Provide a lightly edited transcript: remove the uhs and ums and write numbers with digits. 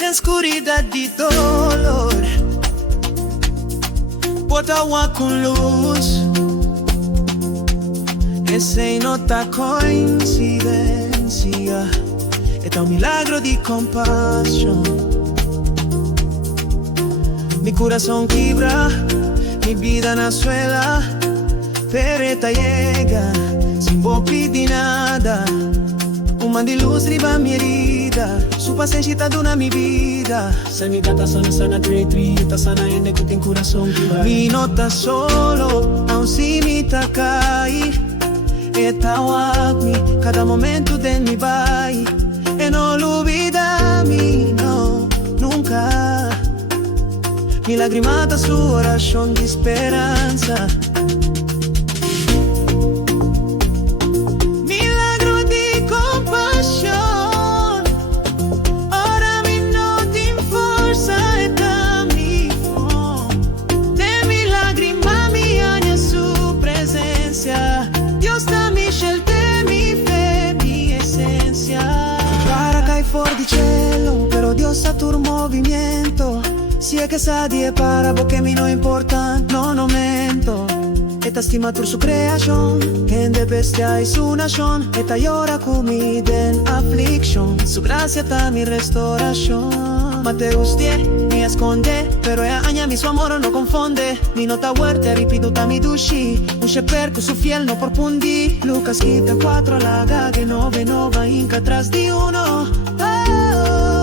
Escuridad de dolor, bota agua con luz. Ese nota coincidencia, é um milagro de compasión. Mi corazón quebra, mi vida na suela, pero esta llega sin vos pedir nada. Un man de luz riba mi herida, su paciencia está dando mi vida. Sanidad sana sana tri tri, está sana ende que tem coração que vai. Mi no está solo, aún si mi ta cae. Está wagmi, cada momento de mi vai. E no lo olvida mi, no, nunca. Mi lagrimata su oración de esperanza. Fuori di cielo, pero Dios a tu movimiento. Si es que sadie para porque mi no importa, no mento. Esta estima tu su creación, que en de bestia y su nación. Esta llora comida en aflicción, su gracia está mi restauración. Mate usted, mi esconde, pero ella aña su amor no confunde. Mi nota huerte, ripiduta mi dushi, un sheper con su fiel no por pundi. Lucas quita 4 la gaga, 9 va inca atrás de uno. Oh.